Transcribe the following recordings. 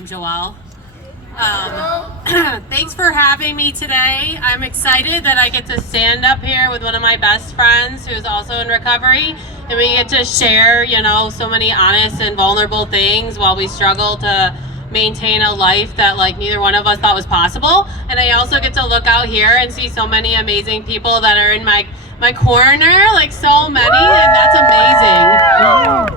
I'm Joelle. Thanks for having me today. I'm excited that I get to stand up here with one of my best friends who's also in recovery, and we get to share, so many honest and vulnerable things while we struggle to maintain a life that neither one of us thought was possible. And I also get to look out here and see so many amazing people that are in my corner, so many, and that's amazing.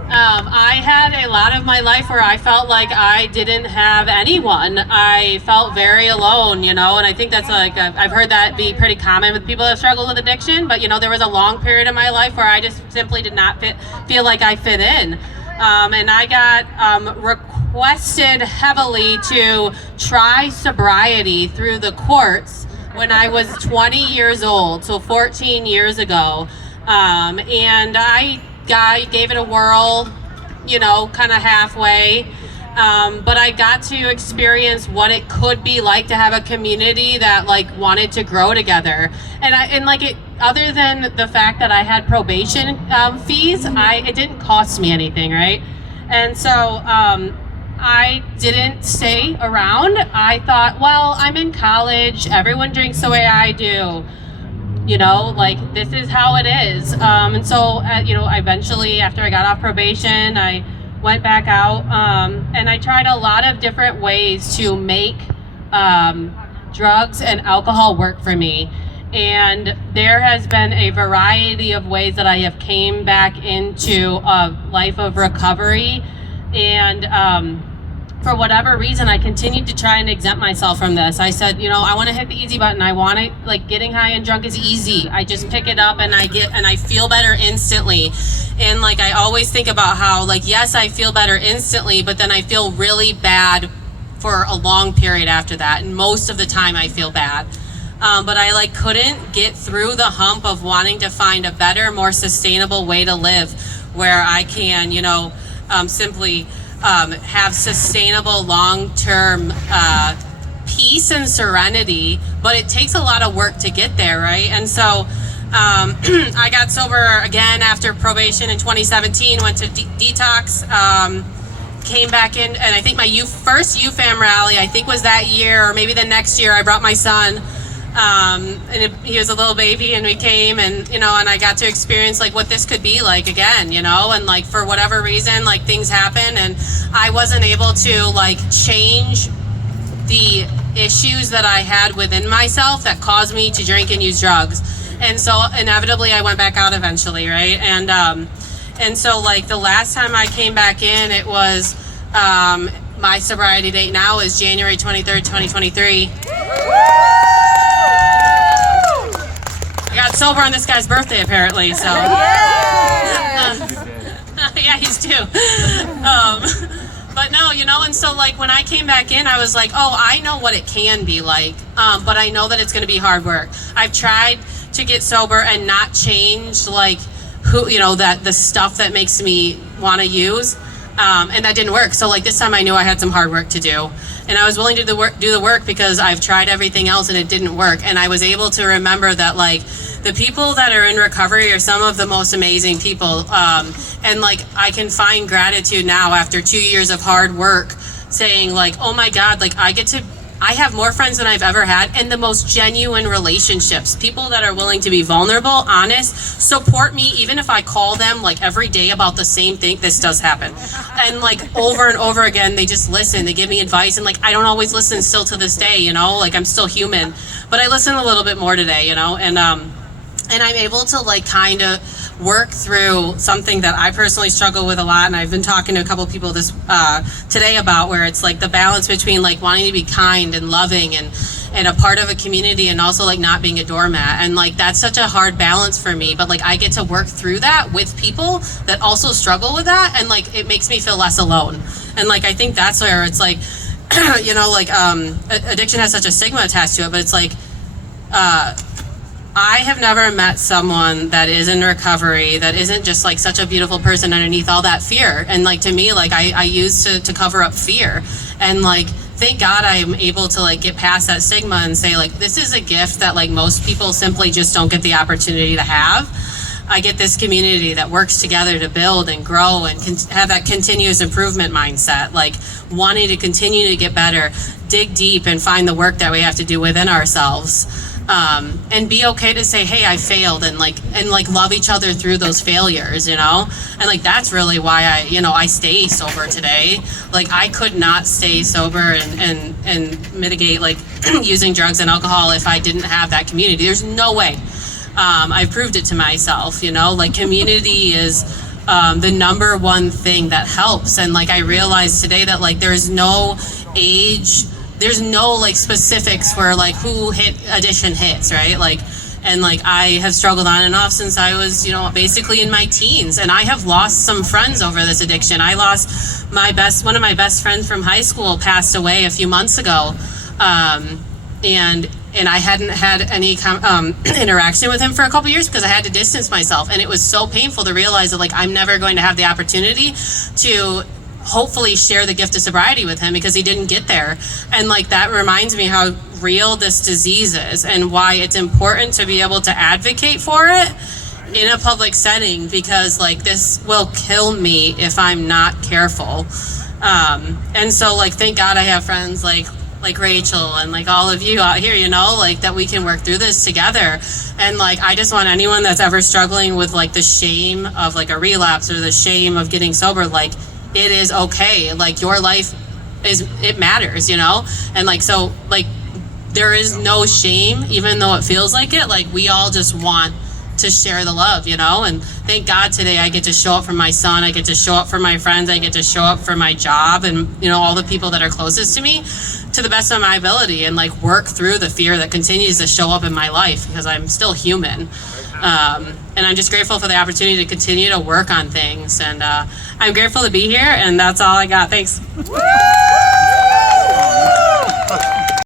I had a lot of my life where I felt like I didn't have anyone. I felt very alone, and I think that's I've heard that be pretty common with people that struggle with addiction, but there was a long period of my life where I just simply did not feel like I fit in. And I got requested heavily to try sobriety through the courts when I was 20 years old, so 14 years ago. And I gave it a whirl, kind of halfway. But I got to experience what it could be like to have a community that wanted to grow together. Other than the fact that I had probation fees, it didn't cost me anything, right? And so I didn't stay around. I thought, well, I'm in college. Everyone drinks the way I do. This is how it is. And so, eventually, after I got off probation, I went back out, and I tried a lot of different ways to make drugs and alcohol work for me. And there has been a variety of ways that I have came back into a life of recovery. And for whatever reason, I continued to try and exempt myself from this. I said, I want to hit the easy button. I want to, getting high and drunk is easy. I just pick it up and I feel better instantly. And I always think about how, yes, I feel better instantly, but then I feel really bad for a long period after that. And most of the time I feel bad. But I couldn't get through the hump of wanting to find a better, more sustainable way to live where I can, simply have sustainable long-term peace and serenity, but it takes a lot of work to get there, right? And so I got sober again after probation in 2017, went to detox, came back in, and I think my first UFAM rally, I think was that year, or maybe the next year, I brought my son. He was a little baby, and we came, and and I got to experience what this could be like again, and for whatever reason, things happen, and I wasn't able to change the issues that I had within myself that caused me to drink and use drugs. And so inevitably I went back out eventually, right? And so the last time I came back in, it was my sobriety date now is January 23rd, 2023. I got sober on this guy's birthday, apparently, so. Yeah, he's two. But no, and so when I came back in, I was oh, I know what it can be like, but I know that it's going to be hard work. I've tried to get sober and not change who, that the stuff that makes me want to use, and that didn't work. So this time I knew I had some hard work to do. And I was willing to do the work because I've tried everything else and it didn't work. And I was able to remember that the people that are in recovery are some of the most amazing people. And I can find gratitude now after 2 years of hard work saying oh my God, I have more friends than I've ever had, and the most genuine relationships. People that are willing to be vulnerable, honest, support me, even if I call them every day about the same thing. This does happen. And over and over again, they just listen, they give me advice, and I don't always listen still to this day, I'm still human. But I listen a little bit more today, and I'm able to kind of work through something that I personally struggle with a lot, and I've been talking to a couple people this today about where it's the balance between wanting to be kind and loving and a part of a community, and also not being a doormat, and that's such a hard balance for me, but I get to work through that with people that also struggle with that, and it makes me feel less alone. And I think that's where it's addiction has such a stigma attached to it, but it's I have never met someone that is in recovery that isn't just such a beautiful person underneath all that fear. And to me, I used to cover up fear. And thank God I'm able to get past that stigma and say this is a gift that most people simply just don't get the opportunity to have. I get this community that works together to build and grow and have that continuous improvement mindset, like wanting to continue to get better, dig deep and find the work that we have to do within ourselves. And be okay to say, hey, I failed, and love each other through those failures, you know? And like, that's really why I stay sober today. Like, I could not stay sober and mitigate like using drugs and alcohol if I didn't have that community. There's no way. I've proved it to myself, you know, like community is the number one thing that helps. And like, I realized today that like, there's no age, there's no like specifics for like who addiction hits, right? Like, and like I have struggled on and off since I was, basically in my teens, and I have lost some friends over this addiction. I lost one of my best friends from high school passed away a few months ago, and I hadn't had any interaction with him for a couple years because I had to distance myself, and it was so painful to realize that like I'm never going to have the opportunity to hopefully share the gift of sobriety with him because he didn't get there. And like, that reminds me how real this disease is and why it's important to be able to advocate for it in a public setting, because like, this will kill me if I'm not careful. And so like, thank God I have friends like Rachel and like all of you out here, like that we can work through this together. And like, I just want anyone that's ever struggling with like the shame of like a relapse or the shame of getting sober, like, it is okay. Like, your life it matters, and like, so like, there is no shame, even though it feels like it. Like, we all just want to share the love, and thank God today I get to show up for my son, I get to show up for my friends, I get to show up for my job, and all the people that are closest to me to the best of my ability, and like work through the fear that continues to show up in my life because I'm still human. And I'm just grateful for the opportunity to continue to work on things, and I'm grateful to be here, and that's all I got. Thanks.